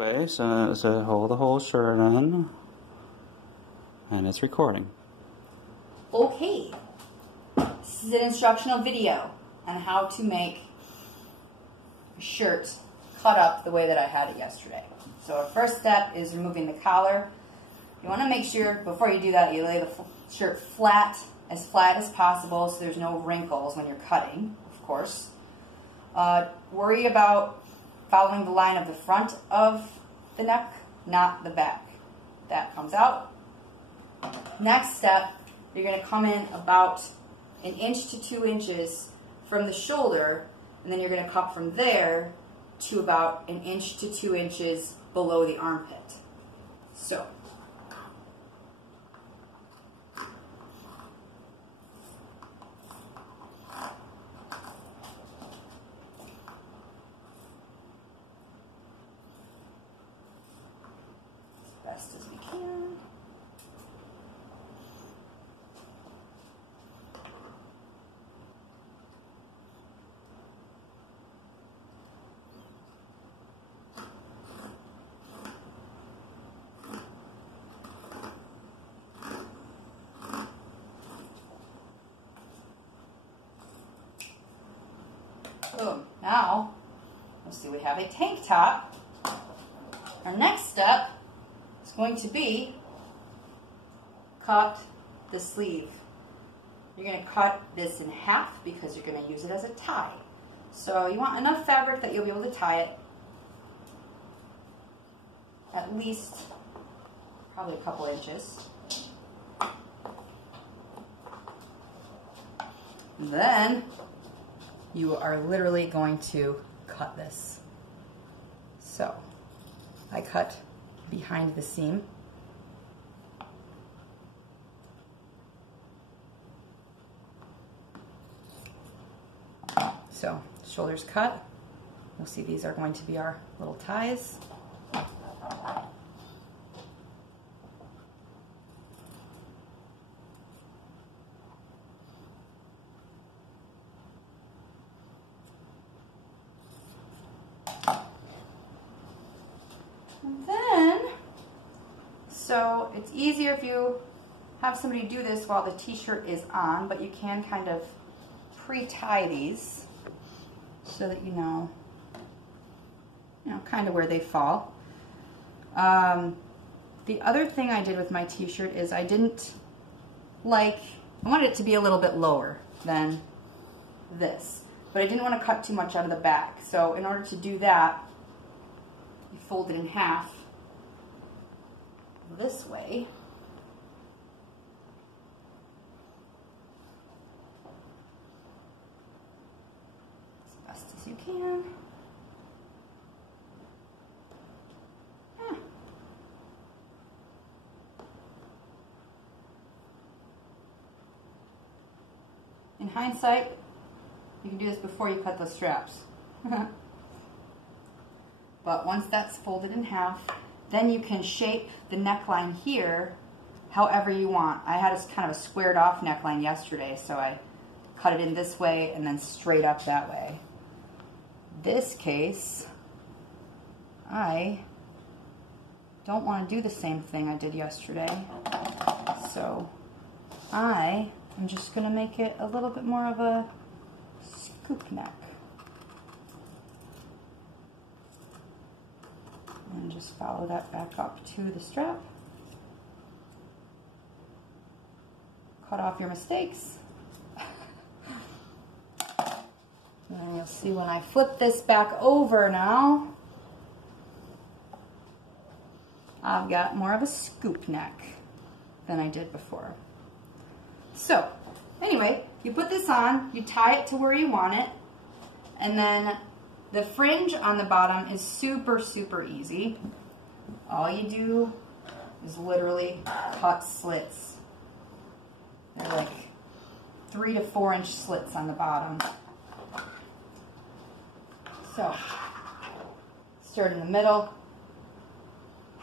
Way, so hold the whole shirt in, and it's recording. Okay, this is an instructional video on how to make a shirt cut up the way that I had it yesterday. So our first step is removing the collar. You want to make sure before you do that you lay the shirt flat as possible so there's no wrinkles when you're cutting, of course. Worry about following the line of the front of the neck, not the back. That comes out. Next step, you're going to come in about 1 inch to 2 inches from the shoulder, and then you're going to cut from there to about 1 inch to 2 inches below the armpit. So, best as we can. Boom. Now, let's see, we have a tank top. Our next step is going to be cut the sleeve. You're going to cut this in half because you're going to use it as a tie. So you want enough fabric that you'll be able to tie it at least probably a couple inches. And then you are literally going to cut this. So I cut behind the seam. So shoulders cut. You'll see these are going to be our little ties. And then, so it's easier if you have somebody do this while the t-shirt is on, but you can kind of pre-tie these so that you know kind of where they fall. The other thing I did with my t-shirt is I wanted it to be a little bit lower than this, but I didn't want to cut too much out of the back. So in order to do that, you fold it in half this way. As best as you can. In hindsight, you can do this before you cut the straps. But once that's folded in half, then you can shape the neckline here however you want. I had a kind of a squared off neckline yesterday, so I cut it in this way and then straight up that way. This case, I don't want to do the same thing I did yesterday, so I am just going to make it a little bit more of a scoop neck. And just follow that back up to the strap. Cut off your mistakes. And you'll see when I flip this back over now, I've got more of a scoop neck than I did before. So, anyway, you put this on, you tie it to where you want it, and then the fringe on the bottom is super, super easy. All you do is literally cut slits. They're like 3 to 4 inch slits on the bottom. So, start in the middle.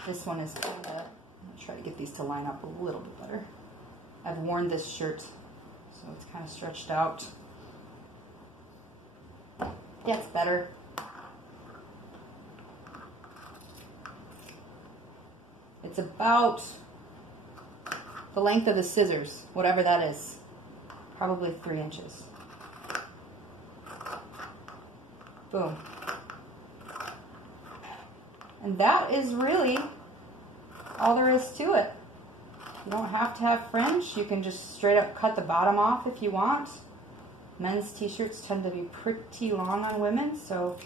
This one is kind of, I'm going to try to get these to line up a little bit better. I've worn this shirt, so it's kind of stretched out. Yeah, it's better. It's about the length of the scissors, whatever that is. Probably 3 inches. Boom. And that is really all there is to it. You don't have to have fringe. You can just straight up cut the bottom off if you want. Men's t-shirts tend to be pretty long on women, so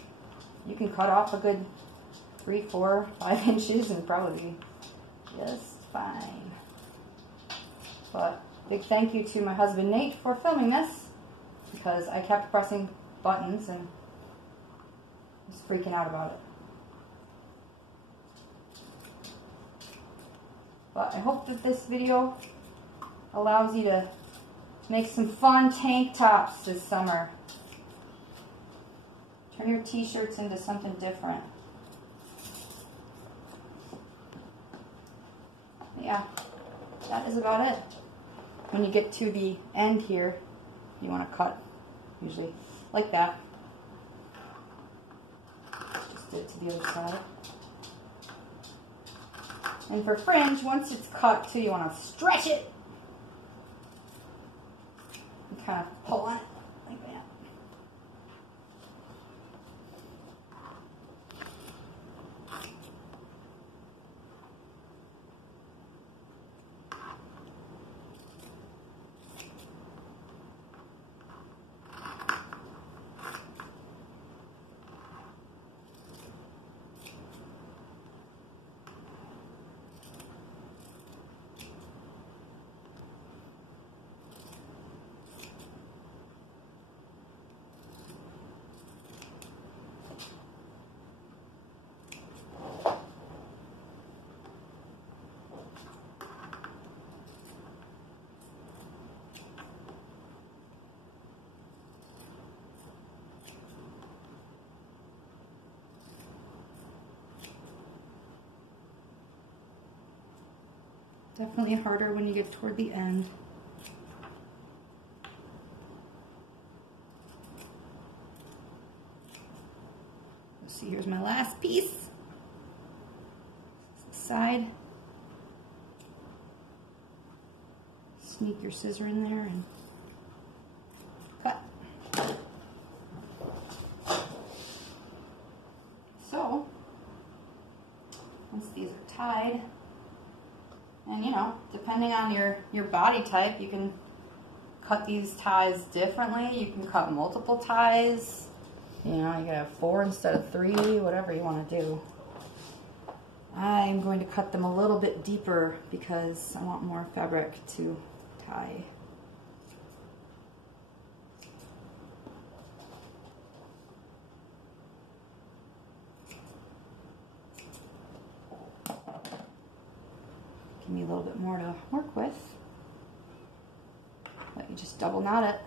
you can cut off a good 3, 4, 5 inches and probably be just fine. But big thank you to my husband Nate for filming this, because I kept pressing buttons and was freaking out about it. But I hope that this video allows you to make some fun tank tops this summer. Turn your t-shirts into something different. Yeah, that is about it. When you get to the end here, you want to cut, usually like that. Just did it to the other side. And for fringe, once it's cut too, you want to stretch it and kind of pull on it like that. Definitely harder when you get toward the end. Let's see, here's my last piece. Side. Sneak your scissor in there and cut. So, once these are tied, and you know, depending on your body type, you can cut these ties differently. You can cut multiple ties. You know, you can have 4 instead of 3, whatever you want to do. I'm going to cut them a little bit deeper because I want more fabric to tie. Give me a little bit more to work with. Let you just double knot it.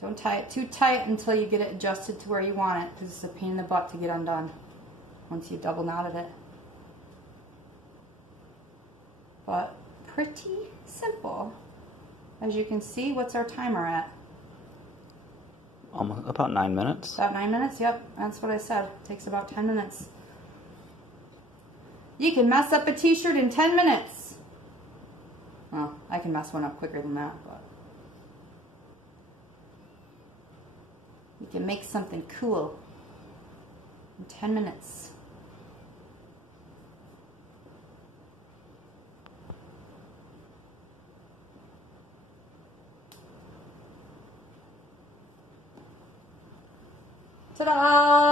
Don't tie it too tight until you get it adjusted to where you want it, because it's a pain in the butt to get undone once you double knotted it. But pretty simple. As you can see, what's our timer at? Almost about 9 minutes. About 9 minutes? Yep, that's what I said. It takes about 10 minutes. You can mess up a t-shirt in 10 minutes. Well, I can mess one up quicker than that, but you can make something cool in 10 minutes. Ta-da!